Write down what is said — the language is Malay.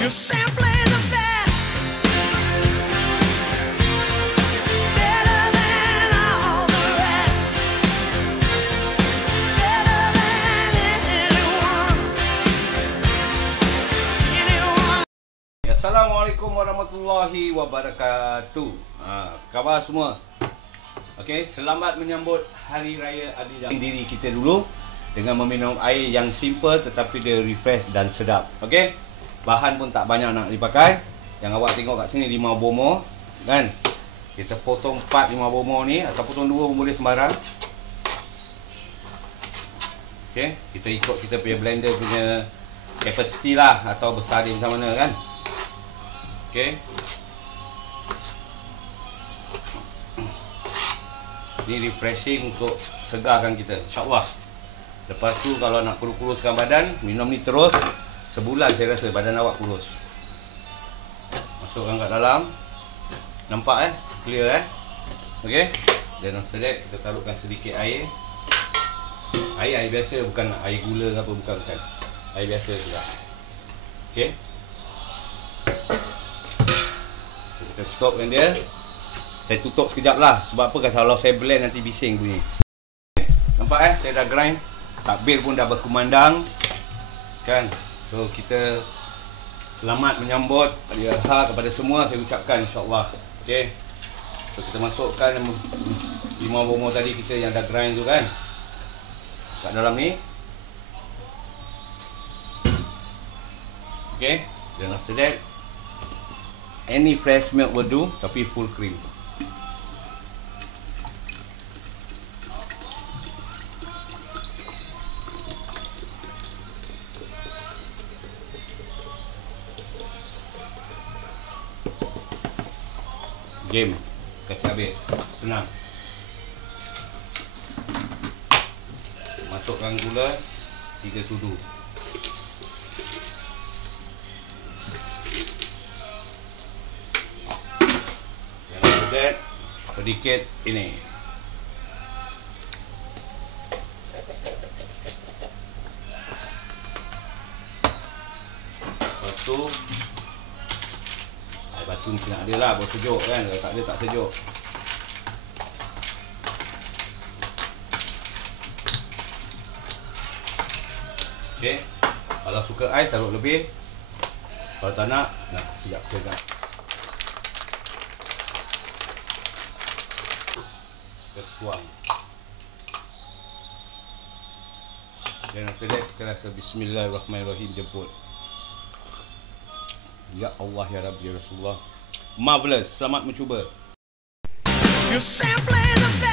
You're simply the best, better than all the rest, better than anyone. Assalamualaikum warahmatullahi wabarakatuh. Khabar semua? Okey, selamat menyambut Hari Raya Adil diri kita dulu dengan meminum air yang simple tetapi dia refresh dan sedap. Okey. Bahan pun tak banyak nak dipakai. Yang awak tengok kat sini 5 bomo, kan? Kita potong 4 5 bomo ni atau potong 2 pun boleh sembarang. Okey, kita ikut kita punya blender punya capacity lah atau besar dia macam mana, kan? Okey. Ni refreshing untuk segarkan kita, insya-Allah. Lepas tu kalau nak kurus-kuruskan badan, minum ni terus sebulan saya rasa badan awak kurus. Masukkan kat dalam. Nampak clear Okey. Dan after that kita taruhkan sedikit air. Air biasa, bukan air gula ke apa, bukan. Air biasa juga. Okey. So, kita tutupkan dia. Saya tutup sekejap lah. Sebab apa? Kalau saya blend nanti bising bunyi. Nampak saya dah grind. Takbir pun dah berkumandang, kan? So kita selamat menyambut Hari Adha kepada semua saya ucapkan, insya-Allah. Okey. So kita masukkan 5 bomo tadi kita yang dah grind tu, kan, kat dalam ni. Okey. Dan after that any fresh milk will do, tapi full cream. Game kasih habis, senang. Masukkan gula 3 sudu. Dan after sedikit ini. Lepas tu batu mesti nak ada lah, buat sejuk, kan? Kalau tak ada, tak sejuk. Okey. Kalau suka ais, taruh lebih. Kalau tak nak, sekejap kita tuang. Dan after that kita rasa bismillahirrahmanirrahim, jemput. Ya Allah, ya Rabbi, ya Rasulullah. Marvelous. Selamat mencuba. You're simply the best.